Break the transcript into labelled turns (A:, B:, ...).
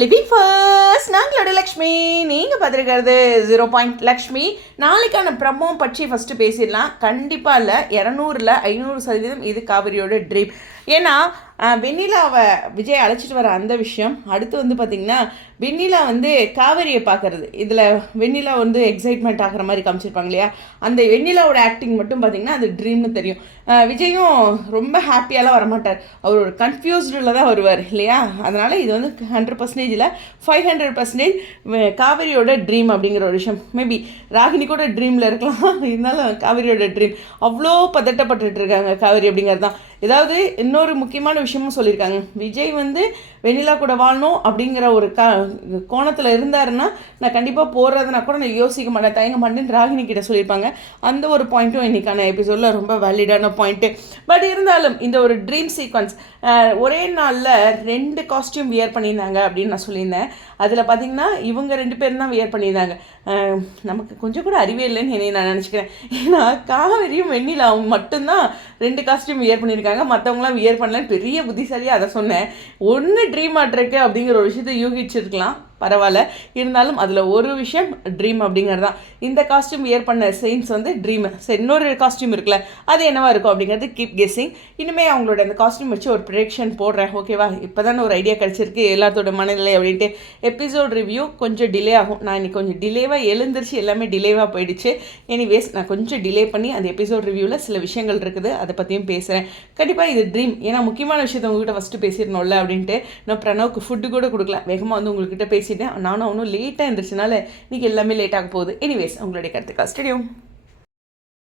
A: Living first நாங்களோட Lakshmi. நீங்கள் பார்த்துருக்கிறது zero point Lakshmi. நாளைக்கான promo பற்றி ஃபஸ்ட்டு பேசிடலாம். கண்டிப்பாக இல்லை இரநூறுல ஐநூறு சதவீதம் இது காவிரியோட ட்ரீம் ஏன்னா வெண்ணிலாவை விஜய் அழைச்சிட்டு வர அந்த விஷயம். அடுத்து வந்து பார்த்திங்கன்னா வெண்ணிலா வந்து காவிரியை பார்க்கறது. இதில் வெண்ணிலா வந்து எக்ஸைட்மெண்ட் ஆகிற மாதிரி காமிச்சிருப்பாங்க இல்லையா? அந்த வெண்ணிலாவோட ஆக்டிங் மட்டும் பார்த்திங்கன்னா அது ட்ரீம்னு தெரியும். விஜயும் ரொம்ப ஹாப்பியாலாம் வரமாட்டார். அவர் ஒரு கன்ஃபியூஸ்டில் தான் வருவார் இல்லையா? அதனால் இது வந்து ஹண்ட்ரட் பர்சன்டேஜில் ஃபைவ் ஹண்ட்ரட் பர்சன்டேஜ் காவிரியோட ட்ரீம் அப்படிங்கிற ஒரு விஷயம். மேபி ராகினி கூட ட்ரீமில் இருக்கலாம். இருந்தாலும் காவிரியோட ட்ரீம் அவ்வளோ பதட்டப்பட்டுட்டு இருக்காங்க காவேரி அப்படிங்கிறது தான். ஏதாவது இன்னொரு முக்கியமான விஷயமும் சொல்லியிருக்காங்க. விஜய் வந்து வெண்ணிலா கூட வாழணும் அப்படிங்கிற ஒரு க கோணத்தில் இருந்தாருன்னா நான் கண்டிப்பாக போகிறதுனா கூட நான் யோசிக்க மாட்டேன். தயங்க மாட்டேன்னு ராகினி கிட்ட சொல்லியிருப்பாங்க. அந்த ஒரு பாயிண்ட்டும் இன்றைக்கான எபிசோடில் ரொம்ப வேலிடான பாயிண்ட்டு பட் இருந்தாலும் இந்த ஒரு ட்ரீம் சீக்வன்ஸ் ஒரே நாளில் ரெண்டு காஸ்டியூம் வியர் பண்ணியிருந்தாங்க அப்படின்னு நான் சொல்லியிருந்தேன். அதில் பார்த்திங்கன்னா இவங்க ரெண்டு பேரும் தான் வியர் பண்ணியிருந்தாங்க. நமக்கு கொஞ்சம் கூட அறிவே இல்லைன்னு என்னை நான் நினச்சிக்கிறேன். ஏன்னா காவேரியும் வெண்ணிலாவும் மட்டும்தான் ரெண்டு காஸ்டியூம் வியர் பண்ணியிருக்காங்க. மற்றவங்களாம் வியர் பண்ணலன்னு பெரிய புத்திசாலியாக அதை சொன்னேன். ஒன்று ட்ரீம் ஆட்ருக்கு அப்படிங்கிற ஒரு விஷயத்தை யூகிச்சிருக்கலாம். பரவாயில்ல. இருந்தாலும் அதில் ஒரு விஷயம் ட்ரீம் அப்படிங்கிறது தான் இந்த காஸ்டியூம் வியர் பண்ண செயின்ஸ் வந்து ட்ரீம் சரி இன்னொரு காஸ்டியூம் இருக்குல்ல அது என்னவா இருக்கும் அப்படிங்கிறது கீப் கெஸ்ஸிங் இனிமேல் அவங்களோட அந்த காஸ்டியூம் வச்சு ஒரு ப்ரிடிக்ஷன் போடுறேன் ஓகேவா இப்போ தானே ஒரு ஐடியா கிடச்சிருக்கு எல்லாத்தோட மனநிலை அப்படின்ட்டு. எபிசோட் ரிவ்யூ கொஞ்சம் டிலே ஆகும். நான் இன்றைக்கி கொஞ்சம் டிலேவாக எழுந்திரிச்சு எல்லாமே டிலேவாக போயிடுச்சு. எனிவேஸ் நான் கொஞ்சம் டிலே பண்ணி அந்த எபிசோட் ரிவ்யூவில் சில விஷயங்கள் இருக்குது அதை பற்றியும் பேசுகிறேன் கண்டிப்பாக இது ட்ரீம் ஏன்னா முக்கியமான விஷயத்தை உங்ககிட்ட ஃபஸ்ட்டு பேசிடணும்ல அப்படின்ட்டு. நான் பிரணவுக்கு ஃபுட்டு கூட கொடுக்கல. வேகமாக வந்து உங்கள்கிட்ட பேசிட்டேன். நானும் அவனும் லேட்டாக இருந்துச்சுனால இன்றைக்கி எல்லாமே லேட்டாக போகுது. எனிவேஸ் உங்களுடைய கருத்துக்கா ஸ்டுடியோ